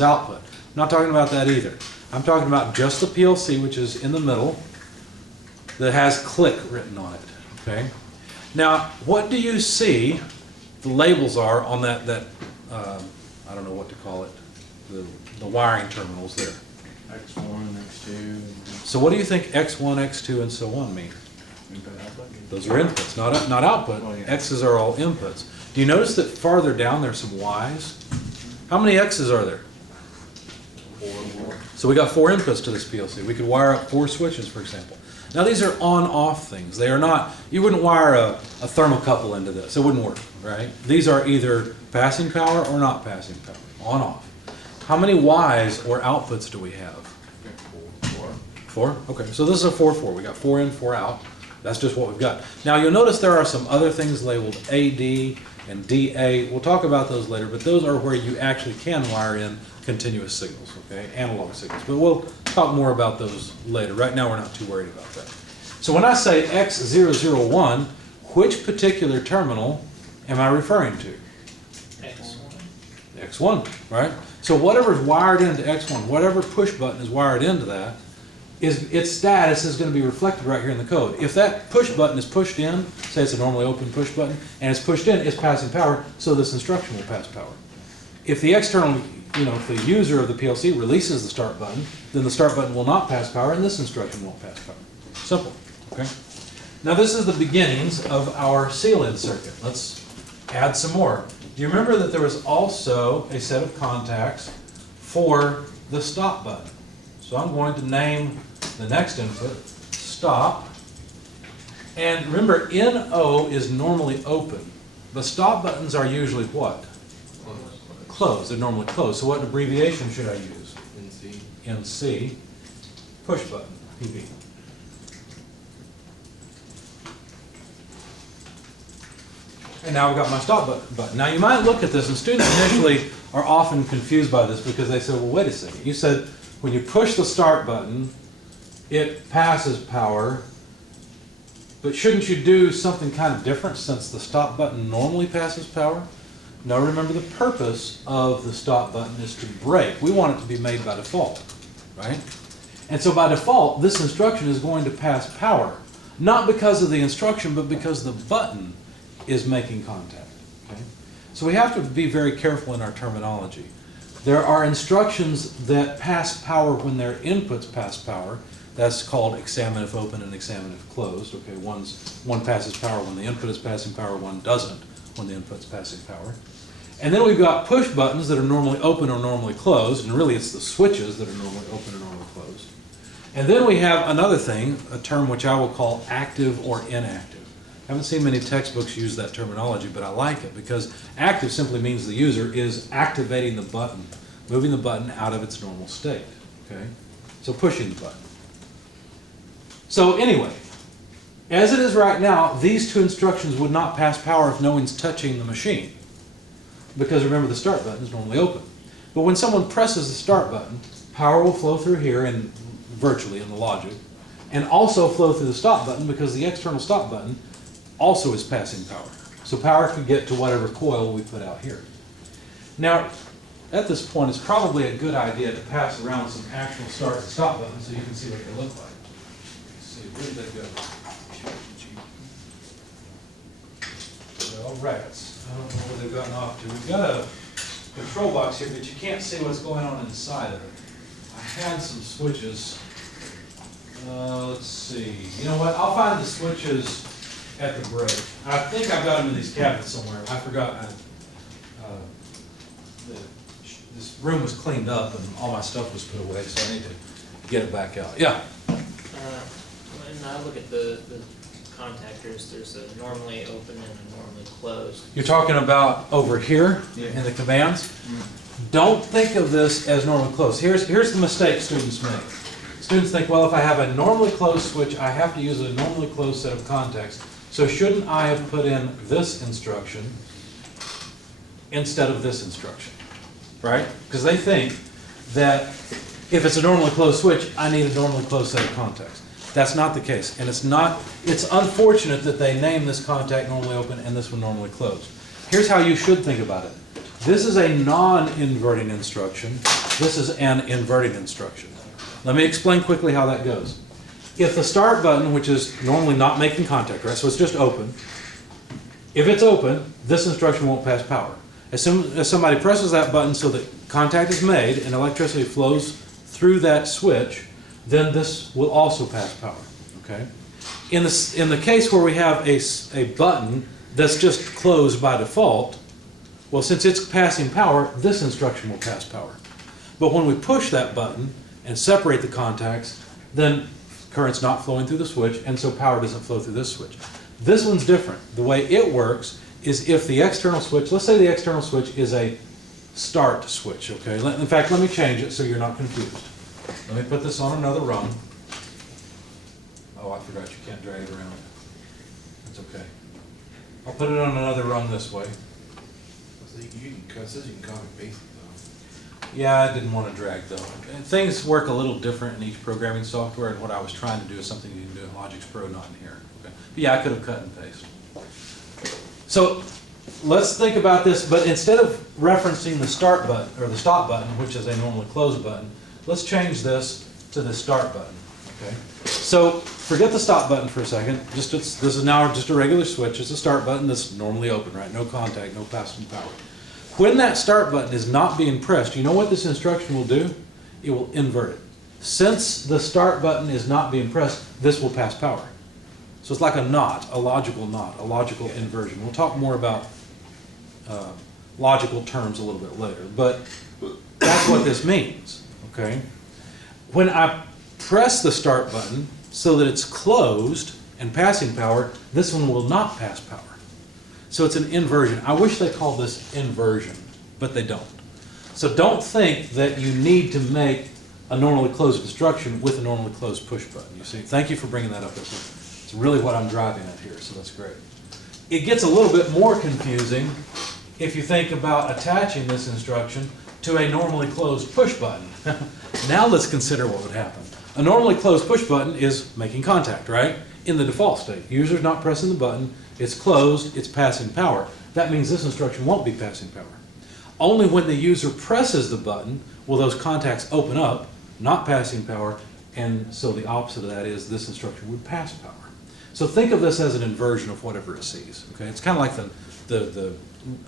output. I'm not talking about that either. I'm talking about just the PLC, which is in the middle, that has click written on it, okay? Now, what do you see the labels are on that I don't know what to call it, the wiring terminals there? X1, X2. So what do you think X1, X2, and so on mean? Input, output. Those are inputs, not output. Oh, yeah. X's are all inputs. Do you notice that farther down there's some Y's? How many X's are there? 4. So we got 4 inputs to this PLC. We could wire up 4 switches, for example. Now these are on-off things. They are not, you wouldn't wire a thermocouple into this. It wouldn't work, right? These are either passing power or not passing power, on-off. How many Y's or outputs do we have? 4? Okay, so this is a 4-4. We got 4 in, 4 out. That's just what we've got. Now you'll notice there are some other things labeled AD and DA. We'll talk about those later, but those are where you actually can wire in continuous signals, okay, analog signals. But we'll talk more about those later. Right now we're not too worried about that. So when I say X001, which particular terminal am I referring to? X1. X1, right? So whatever's wired into X1, whatever push button is wired into that, its status is going to be reflected right here in the code. If that push button is pushed in, say it's a normally open push button, and it's pushed in, it's passing power, so this instruction will pass power. If the external, if the user of the PLC releases the start button, then the start button will not pass power, and this instruction won't pass power. Simple, okay? Now this is the beginnings of our seal-in circuit. Let's add some more. Do you remember that there was also a set of contacts for the stop button? So I'm going to name the next input stop. And remember, NO is normally open, but stop buttons are usually what? Closed. They're normally closed. So what abbreviation should I use? NC. NC. Push button, PB. And now we've got my stop button. Now you might look at this, and students initially are often confused by this because they say, well, wait a second. You said when you push the start button, it passes power, but shouldn't you do something kind of different since the stop button normally passes power? Now remember, the purpose of the stop button is to break. We want it to be made by default, right? And so by default, this instruction is going to pass power, not because of the instruction, but because the button is making contact, okay? So we have to be very careful in our terminology. There are instructions that pass power when their inputs pass power. That's called examine if open and examine if closed. Okay, one passes power when the input is passing power, one doesn't when the input's passing power. And then we've got push buttons that are normally open or normally closed, and really it's the switches that are normally open or normally closed. And then we have another thing, a term which I will call active or inactive. I haven't seen many textbooks use that terminology, but I like it because active simply means the user is activating the button, moving the button out of its normal state, okay? So pushing the button. So anyway, as it is right now, these two instructions would not pass power if no one's touching the machine. Because remember, the start button is normally open. But when someone presses the start button, power will flow through here and virtually in the logic, and also flow through the stop button because the external stop button also is passing power. So power could get to whatever coil we put out here. Now, at this point, it's probably a good idea to pass around some actual start and stop buttons so you can see what they look like. Let's see, where did they go? Well, rats. I don't know where they've gotten off to. We've got a control box here, but you can't see what's going on inside of it. I had some switches. Let's see. You know what? I'll find the switches at the break. I think I've got them in these cabinets somewhere. I forgot. This room was cleaned up and all my stuff was put away, so I need to get it back out. Yeah? When I look at the contactors, there's a normally open and a normally closed. You're talking about over here in the commands? Don't think of this as normally closed. Here's the mistake students make. Students think, well, if I have a normally closed switch, I have to use a normally closed set of contacts. So shouldn't I have put in this instruction instead of this instruction? Right? Because they think that if it's a normally closed switch, I need a normally closed set of contacts. That's not the case. And it's unfortunate that they name this contact normally open and this one normally closed. Here's how you should think about it. This is a non-inverting instruction. This is an inverting instruction. Let me explain quickly how that goes. If the start button, which is normally not making contact, right, so it's just open, if it's open, this instruction won't pass power. As soon as somebody presses that button so that contact is made and electricity flows through that switch, then this will also pass power, okay? In the case where we have a button that's just closed by default, well, since it's passing power, this instruction will pass power. But when we push that button and separate the contacts, then current's not flowing through the switch, and so power doesn't flow through this switch. This one's different. The way it works is if the external switch, let's say the external switch is a start switch, okay? In fact, let me change it so you're not confused. Let me put this on another rung. Oh, I forgot you can't drag it around. That's okay. I'll put it on another rung this way. So you can, says you can copy paste it Yeah, I didn't want to drag though. And things work a little different in each programming software, and what I was trying to do is something you can do in Logix Pro, not in here. Okay. But yeah, I could have cut and paste. So let's think about this, but instead of referencing the start button or the stop button, which is a normally closed button, let's change this to the start button. Okay. So forget the stop button for a second. This is now just a regular switch. It's a start button that's normally open, right? No contact, no passing power. When that start button is not being pressed, you know what this instruction will do? It will invert it. Since the start button is not being pressed, this will pass power. So it's like a knot, a logical inversion. We'll talk more about logical terms a little bit later, but that's what this means, okay? When I press the start button so that it's closed and passing power, this one will not pass power. So it's an inversion. I wish they called this inversion, but they don't. So don't think that you need to make a normally closed instruction with a normally closed push button, you see. Thank you for bringing that up. It's really what I'm driving at here, so that's great. It gets a little bit more confusing if you think about attaching this instruction to a normally closed push button. Now let's consider what would happen. A normally closed push button is making contact, right? In the default state. User's not pressing the button, it's closed, it's passing power. That means this instruction won't be passing power. Only when the user presses the button will those contacts open up, not passing power, and so the opposite of that is this instruction would pass power. So think of this as an inversion of whatever it sees, okay? It's kind of like the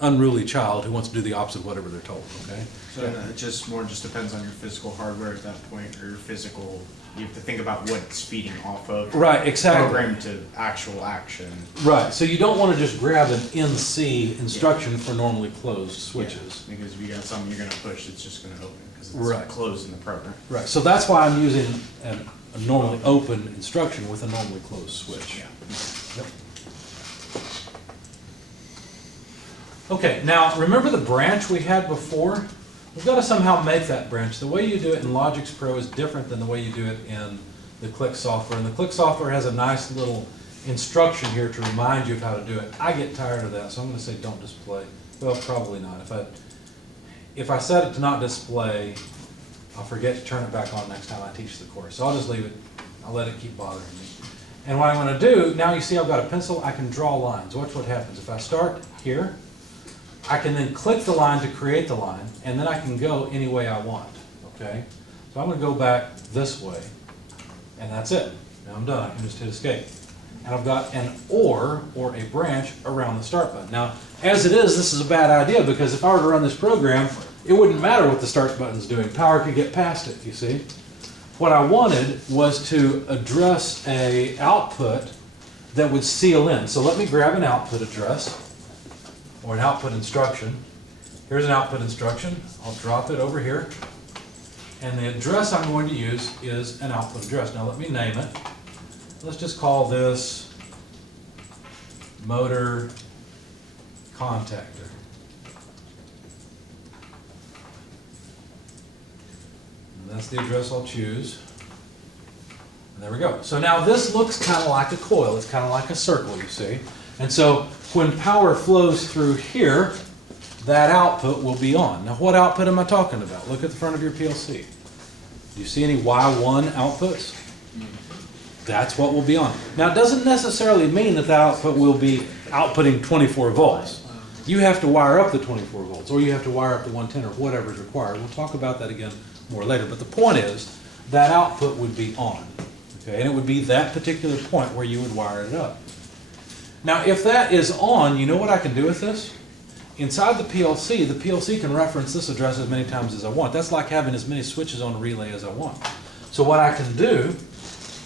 unruly child who wants to do the opposite of whatever they're told, okay? So it just depends on your physical hardware at that point, or your physical, you have to think about what it's feeding off of. Right, exactly. Program to actual action. Right, so you don't want to just grab an NC instruction for normally closed switches. Yeah, because if you got something you're gonna push, it's just gonna open, because it's Right. closed in the program. Right, so that's why I'm using a normally open instruction with a normally closed switch. Yeah. Yep. Okay, now remember the branch we had before? We've got to somehow make that branch. The way you do it in Logix Pro is different than the way you do it in the Click software. And the Click software has a nice little instruction here to remind you of how to do it. I get tired of that, so I'm going to say don't display. Well, probably not. If I set it to not display, I'll forget to turn it back on next time I teach the course. So I'll just leave it. I'll let it keep bothering me. And what I'm going to do, now you see I've got a pencil, I can draw lines. Watch what happens. If I start here, I can then click the line to create the line, and then I can go any way I want, okay? So I'm going to go back this way, and that's it. Now I'm done. I can just hit escape. And I've got an or a branch around the start button. Now, as it is, this is a bad idea, because if I were to run this program, it wouldn't matter what the start button's doing. Power could get past it, you see? What I wanted was to address a output that would seal in. So let me grab an output address, or an output instruction. Here's an output instruction. I'll drop it over here. And the address I'm going to use is an output address. Now let me name it. Let's just call this motor contactor. And that's the address I'll choose. And there we go. So now this looks kind of like a coil. It's kind of like a circle, you see. And so when power flows through here, that output will be on. Now what output am I talking about? Look at the front of your PLC. Do you see any Y1 outputs? That's what will be on. Now it doesn't necessarily mean that the output will be outputting 24 volts. you have to wire up the 24 volts, or you have to wire up the 110 or whatever is required. We'll talk about that again more later, but the point is that output would be on, okay, and it would be that particular point where you would wire it up. Now, if that is on, you know what I can do with this? Inside the PLC can reference this address as many times as I want. That's like having as many switches on a relay as I want. So what I can do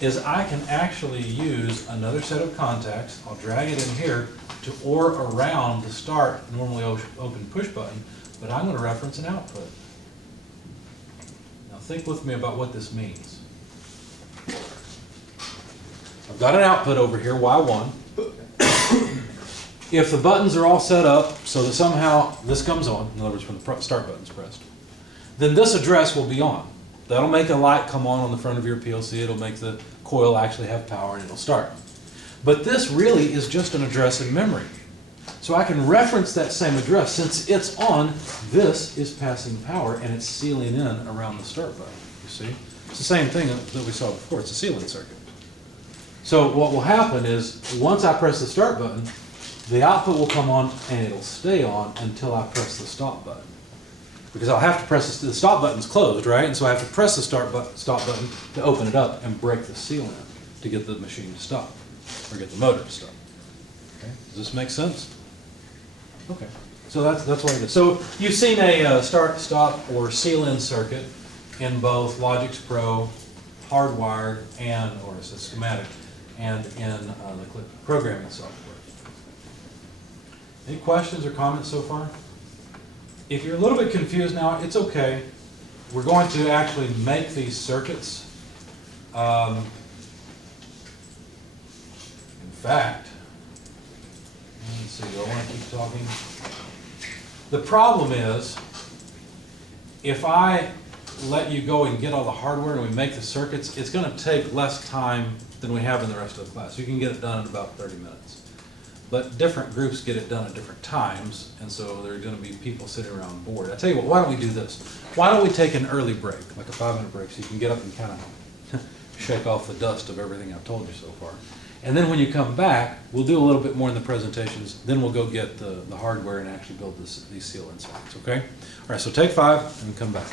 is I can actually use another set of contacts. I'll drag it in here to or around the start normally open push button, but I'm going to reference an output. Now think with me about what this means. I've got an output over here, Y1. If the buttons are all set up so that somehow this comes on, in other words, when the start button's pressed, then this address will be on. That'll make a light come on the front of your PLC. It'll make the coil actually have power and it'll start. But this really is just an address in memory. So I can reference that same address. Since it's on, this is passing power and it's sealing in around the start button, you see? It's the same thing that we saw before. It's a sealing circuit. So what will happen is once I press the start button, the output will come on and it'll stay on until I press the stop button. Because I'll have to press the stop button's closed, right? And so I have to press the stop button to open it up and break the seal in to get the machine to stop, or get the motor to stop. Okay? Does this make sense? Okay. So that's what it is. So you've seen a start, stop, or seal-in circuit in both Logix Pro, hardwired, or it's a schematic, and in the Click programming software. Any questions or comments so far? If you're a little bit confused now, it's okay. We're going to actually make these circuits. In fact, let's see, do I want to keep talking? The problem is, if I let you go and get all the hardware and we make the circuits, it's going to take less time than we have in the rest of the class. You can get it done in about 30 minutes. But different groups get it done at different times, and so there are going to be people sitting around bored. I tell you what, why don't we do this? Why don't we take an early break, like a 5-minute break, so you can get up and kind of shake off the dust of everything I've told you so far. And then when you come back, we'll do a little bit more in the presentations, then we'll go get the hardware and actually build these seal-in circuits, okay? All right, so take 5 and come back.